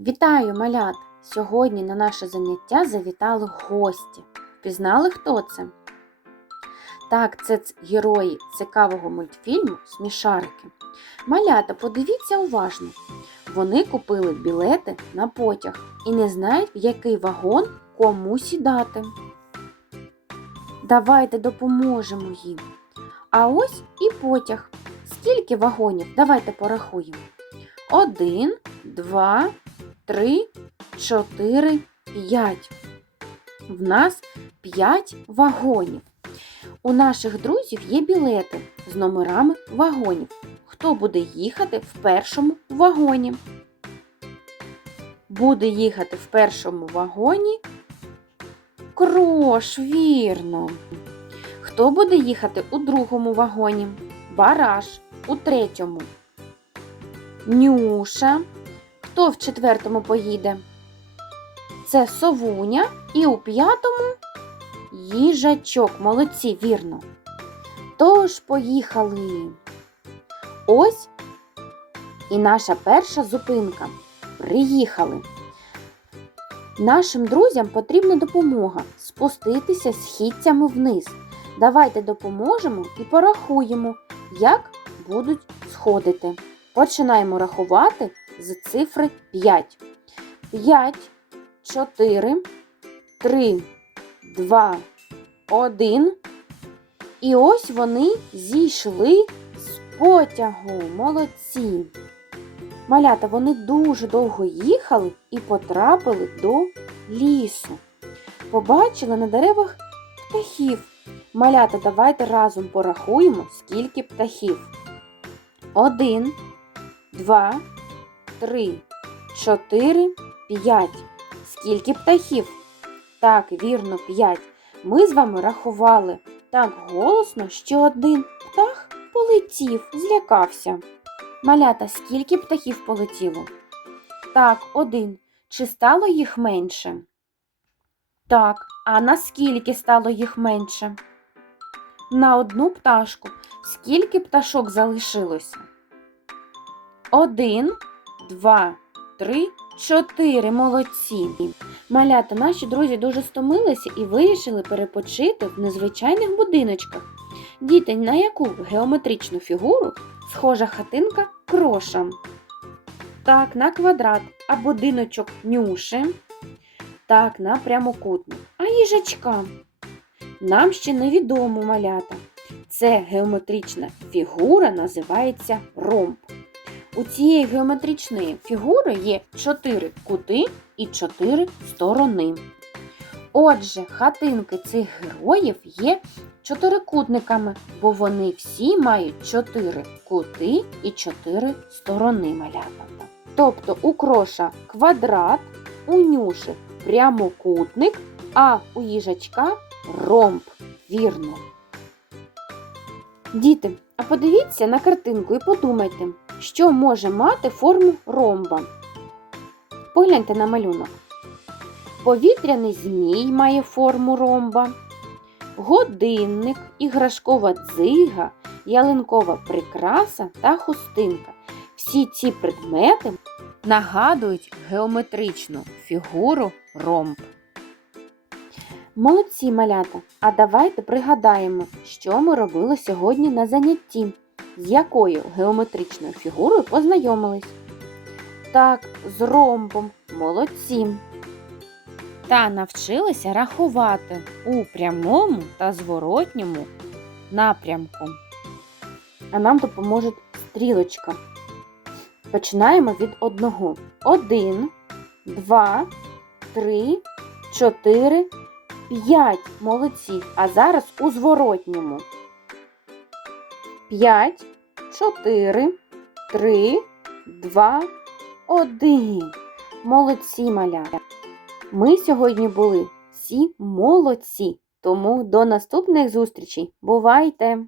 Вітаю, малят! Сьогодні на наше заняття завітали гості. Впізнали, хто це? Так, це герої цікавого мультфільму Смішарики. Малята, подивіться уважно. Вони купили білети на потяг і не знають, в який вагон кому сідати. Давайте допоможемо їм. А ось і потяг. Скільки вагонів? Давайте порахуємо. Один, два, три, чотири, п'ять. В нас п'ять вагонів. У наших друзів є білети з номерами вагонів. Хто буде їхати в першому вагоні? Буде їхати в першому вагоні Крош, вірно. Хто буде їхати у другому вагоні? Бараш у третьому. Нюша. Хто в четвертому поїде? Це совуня і у п'ятому їжачок. Молодці, вірно. Тож поїхали. Ось і наша перша зупинка. Приїхали. Нашим друзям потрібна допомога спуститися східцями вниз. Давайте допоможемо і порахуємо, як будуть сходити. Починаємо рахувати з цифри 5. 5, 4, 3, 2, 1. І ось вони зійшли з потягу. Молодці. Малята, вони дуже довго їхали і потрапили до лісу. Побачили на деревах птахів. Малята, давайте разом порахуємо, скільки птахів. Один, два, три, чотири, п'ять. Скільки птахів? Так, вірно, п'ять. Ми з вами рахували так голосно, що один птах полетів, злякався. Малята, скільки птахів полетіло? Так, один. Чи стало їх менше? Так, а наскільки стало їх менше? На одну пташку. Скільки пташок залишилося? Один, два, три, чотири. Молодці. Малята, наші друзі дуже стомилися і вирішили перепочити в незвичайних будиночках. Діти, на яку геометричну фігуру схожа хатинка кроша? Так, на квадрат, а будиночок нюши. Так, на прямокутник. А їжачка? Нам ще невідомо малята. Це геометрична фігура називається ромб. У цієї геометричної фігури є чотири кути і чотири сторони. Отже, хатинки цих героїв є чотирикутниками, бо вони всі мають чотири кути і чотири сторони малята. Тобто у кроша квадрат, у нюші прямокутник, а у їжачка ромб. Вірно. Діти, а подивіться на картинку і подумайте, що може мати форму ромба. Погляньте на малюнок. Повітряний змій має форму ромба, годинник, іграшкова дзига, ялинкова прикраса та хустинка. Всі ці предмети нагадують геометричну фігуру ромб. Молодці малята! А давайте пригадаємо, що ми робили сьогодні на занятті, з якою геометричною фігурою познайомились. Так, з ромбом. Молодці. Та навчилися рахувати у прямому та зворотньому напрямку. А нам допоможе стрілочка. Починаємо від одного. Один, два, три, чотири, п'ять. Молодці. А зараз у зворотньому. П'ять, чотири, три, два, один. Молодці, малята. Ми сьогодні були всі молодці. Тому до наступних зустрічей. Бувайте!